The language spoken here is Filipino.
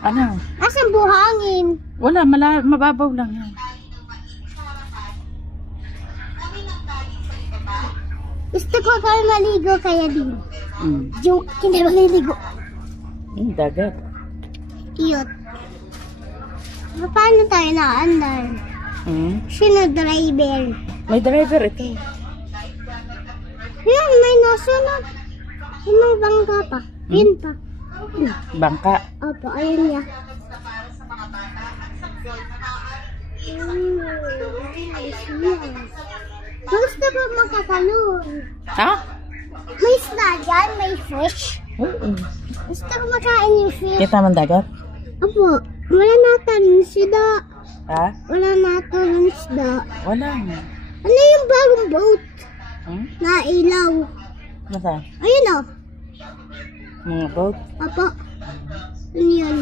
Ano? Asan buhangin? Wala, mababaw lang yan. Gusto ko kayo maligo kaya din. Joke, hindi maliligo. Dagat. Cute. Paano tayo naandar? Sino driver? May driver ito. Yan, may nasunod. May bangka pa. Yun pa. Bangka. Opo, ayun niya. Gusto ko makatalon. Ha? May isda dyan, may fish. Oo. Gusto ko makain yung fish. Kita man dagat? Opo, wala natin isda. Ha? Wala natin isda. Wala. Ano yung bagong boat? Na ilaw. Nasaan? Ayun o. Mga boat? Opo. Ano yun?